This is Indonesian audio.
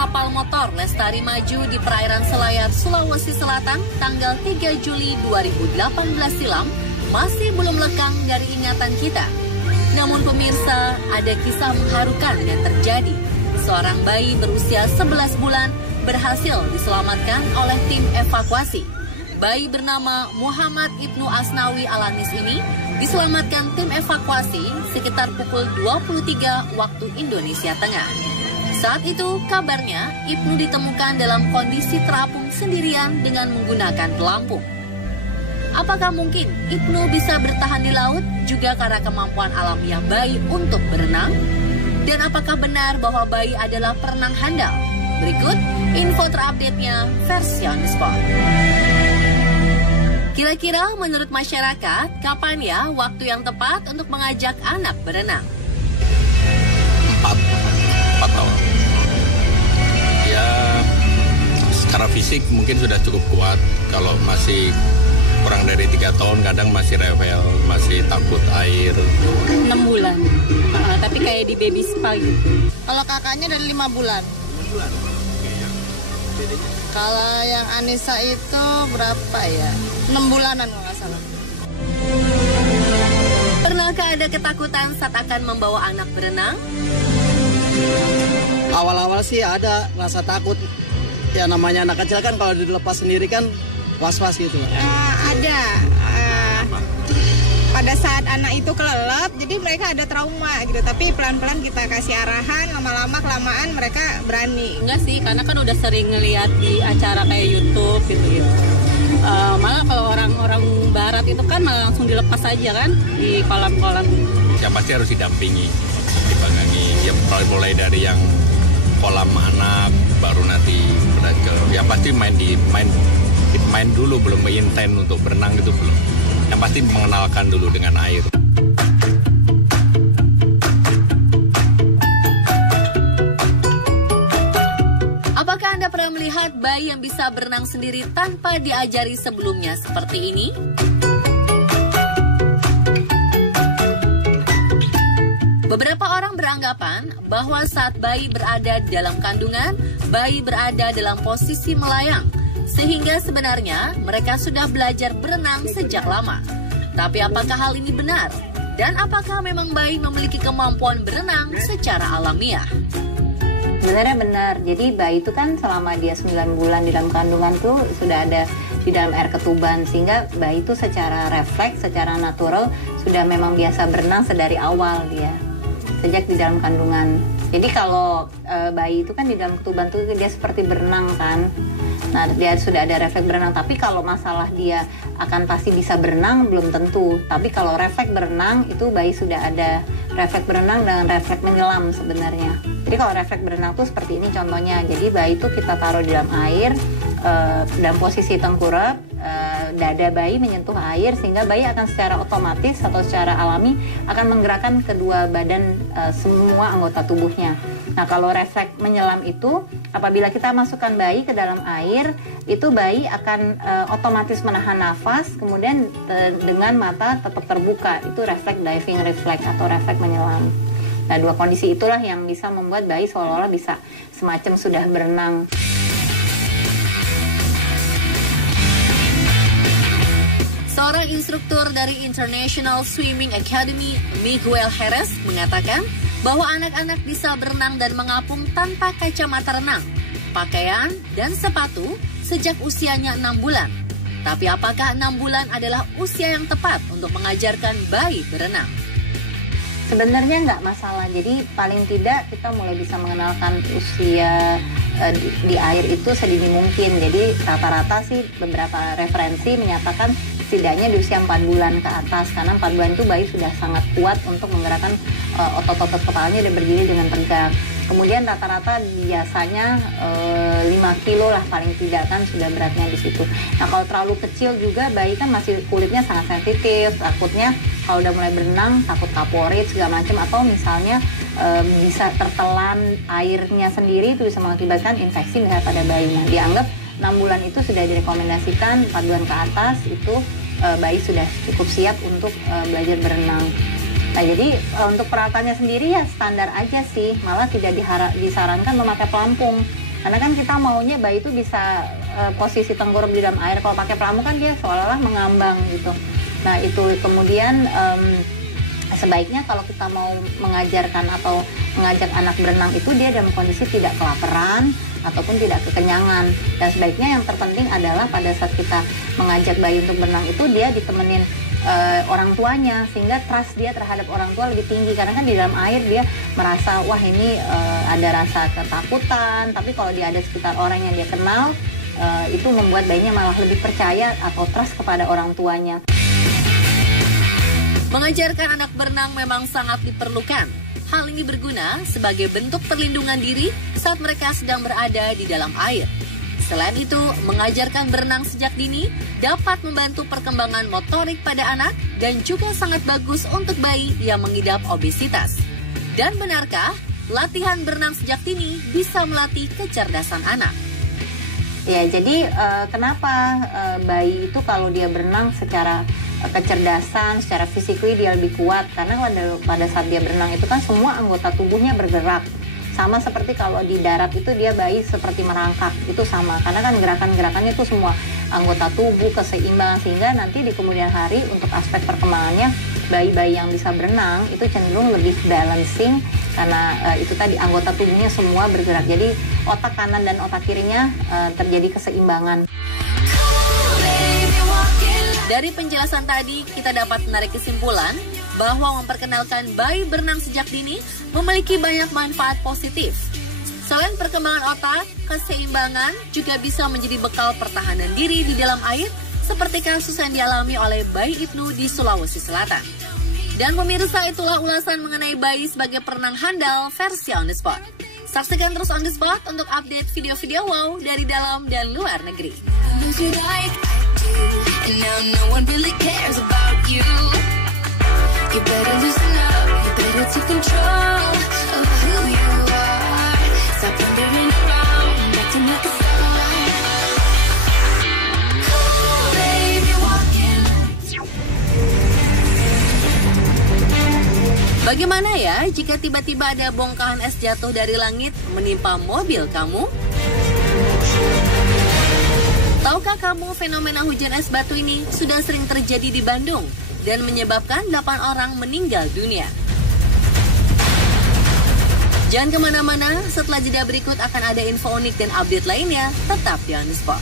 kapal motor Lestari Maju di perairan Selayar, Sulawesi Selatan tanggal 3 Juli 2018 silam masih belum lekang dari ingatan kita. Namun pemirsa, ada kisah mengharukan yang terjadi. Seorang bayi berusia 11 bulan berhasil diselamatkan oleh tim evakuasi. Bayi bernama Muhammad Ibnu Asnawi Alanis ini diselamatkan tim evakuasi sekitar pukul 23 waktu Indonesia Tengah. Saat itu kabarnya Ibnu ditemukan dalam kondisi terapung sendirian dengan menggunakan pelampung. Apakah mungkin Ibnu bisa bertahan di laut juga karena kemampuan alamiah bayi untuk berenang? Dan apakah benar bahwa bayi adalah perenang handal? Berikut info terupdate-nya versi on the spot. Kira-kira menurut masyarakat, kapan ya waktu yang tepat untuk mengajak anak berenang? 4 tahun. Ya, secara fisik mungkin sudah cukup kuat. Kalau masih kurang dari 3 tahun kadang masih rewel, masih takut air. 6 bulan, tapi kayak di baby spa gitu. Kalau kakaknya dari 5 bulan. Kalau yang Anissa itu berapa ya? 6 bulanan kalau nggak salah. Pernahkah ada ketakutan saat akan membawa anak berenang? Awal-awal sih ada rasa takut. Ya namanya anak kecil kan kalau dilepas sendiri kan was-was gitu. Ada. Pada saat anak itu kelelep, jadi mereka ada trauma gitu. Tapi pelan-pelan kita kasih arahan, lama-lama kelamaan mereka berani. Enggak sih, karena kan udah sering ngeliat di acara kayak YouTube gitu. Malah kalau orang-orang barat itu kan malah langsung dilepas aja kan di kolam-kolam. Yang pasti harus didampingi, dipanggangi. Ya mulai dari yang kolam anak, baru nanti ke. Yang pasti main dulu, belum intent untuk berenang itu belum. Yang pasti mengenalkan dulu dengan air. Apakah Anda pernah melihat bayi yang bisa berenang sendiri tanpa diajari sebelumnya seperti ini? Beberapa orang beranggapan bahwa saat bayi berada di dalam kandungan, bayi berada dalam posisi melayang. Sehingga sebenarnya mereka sudah belajar berenang sejak lama. Tapi apakah hal ini benar? Dan apakah memang bayi memiliki kemampuan berenang secara alamiah? Sebenarnya benar. Jadi bayi itu kan selama dia 9 bulan di dalam kandungan tuh sudah ada di dalam air ketuban. Sehingga bayi itu secara refleks, secara natural sudah memang biasa berenang sedari awal dia. Sejak di dalam kandungan. Jadi kalau bayi itu kan di dalam ketuban tuh dia seperti berenang kan. Nah, dia sudah ada refleks berenang, tapi kalau masalah dia akan pasti bisa berenang belum tentu. Tapi kalau refleks berenang itu bayi sudah ada refleks berenang dan refleks menyelam sebenarnya. Jadi kalau refleks berenang tuh seperti ini contohnya. Jadi bayi itu kita taruh di dalam air dalam posisi tengkurap, dada bayi menyentuh air sehingga bayi akan secara otomatis atau secara alami akan menggerakkan kedua badan semua anggota tubuhnya. Nah, kalau refleks menyelam itu apabila kita masukkan bayi ke dalam air, itu bayi akan otomatis menahan nafas, kemudian dengan mata tetap terbuka. Itu refleks diving reflex atau refleks menyelam. Nah, dua kondisi itulah yang bisa membuat bayi seolah-olah bisa semacam sudah berenang. Seorang instruktur dari International Swimming Academy, Miguel Heres, mengatakan bahwa anak-anak bisa berenang dan mengapung tanpa kacamata renang, pakaian, dan sepatu sejak usianya 6 bulan. Tapi apakah 6 bulan adalah usia yang tepat untuk mengajarkan bayi berenang? Sebenarnya nggak masalah, jadi paling tidak kita mulai bisa mengenalkan usia di air itu sedini mungkin. Jadi rata-rata sih beberapa referensi menyatakan setidaknya di usia 4 bulan ke atas, karena 4 bulan itu bayi sudah sangat kuat untuk menggerakkan otot-otot kepalanya dan berdiri dengan tegak. Kemudian rata-rata biasanya 5 kilo lah paling tidak kan sudah beratnya di situ. Nah, kalau terlalu kecil juga bayi kan masih kulitnya sangat sensitif, takutnya kalau udah mulai berenang takut kaporit segala macam, atau misalnya bisa tertelan airnya sendiri, itu bisa mengakibatkan infeksi misalnya pada bayi. Nah, dianggap 6 bulan itu sudah direkomendasikan, 4 bulan ke atas itu bayi sudah cukup siap untuk belajar berenang. Nah, jadi untuk peralatannya sendiri ya standar aja sih, malah tidak disarankan memakai pelampung. Karena kan kita maunya bayi itu bisa posisi tengkurap di dalam air. Kalau pakai pelampung kan dia seolah-olah mengambang gitu. Nah itu kemudian sebaiknya kalau kita mau mengajarkan atau mengajak anak berenang itu dia dalam kondisi tidak kelaparan ataupun tidak kekenyangan. Dan sebaiknya yang terpenting adalah pada saat kita mengajak bayi untuk berenang itu dia ditemenin orang tuanya, sehingga trust dia terhadap orang tua lebih tinggi. Karena kan di dalam air dia merasa wah ini ada rasa ketakutan, tapi kalau dia ada sekitar orang yang dia kenal, itu membuat bayinya malah lebih percaya atau trust kepada orang tuanya. Mengajarkan anak berenang memang sangat diperlukan. Hal ini berguna sebagai bentuk perlindungan diri saat mereka sedang berada di dalam air. Selain itu, mengajarkan berenang sejak dini dapat membantu perkembangan motorik pada anak dan juga sangat bagus untuk bayi yang mengidap obesitas. Dan benarkah latihan berenang sejak dini bisa melatih kecerdasan anak? Ya, jadi kenapa bayi itu kalau dia berenang secara kecerdasan, secara fisikly dia lebih kuat? Karena pada saat dia berenang itu kan semua anggota tubuhnya bergerak. Sama seperti kalau di darat itu dia bayi seperti merangkak, itu sama. Karena kan gerakan-gerakannya itu semua anggota tubuh, keseimbangan, sehingga nanti di kemudian hari untuk aspek perkembangannya bayi-bayi yang bisa berenang itu cenderung lebih balancing karena itu tadi anggota tubuhnya semua bergerak. Jadi otak kanan dan otak kirinya terjadi keseimbangan. Dari penjelasan tadi, kita dapat menarik kesimpulan bahwa memperkenalkan bayi berenang sejak dini memiliki banyak manfaat positif. Selain perkembangan otak, keseimbangan juga bisa menjadi bekal pertahanan diri di dalam air, seperti kasus yang dialami oleh bayi Ibnu di Sulawesi Selatan. Dan pemirsa, itulah ulasan mengenai bayi sebagai perenang handal versi On The Spot. Saksikan terus On The Spot untuk update video-video wow dari dalam dan luar negeri. And now no one really cares about you. You better loosen up, you better take control of who you are. Stop wandering around, acting like a star. Cool, baby, walking. Bagaimana ya jika tiba-tiba ada bongkahan es jatuh dari langit menimpa mobil kamu? Tahukah kamu fenomena hujan es batu ini sudah sering terjadi di Bandung dan menyebabkan 8 orang meninggal dunia? Jangan kemana-mana, setelah jeda berikut akan ada info unik dan update lainnya, tetap di On The Spot.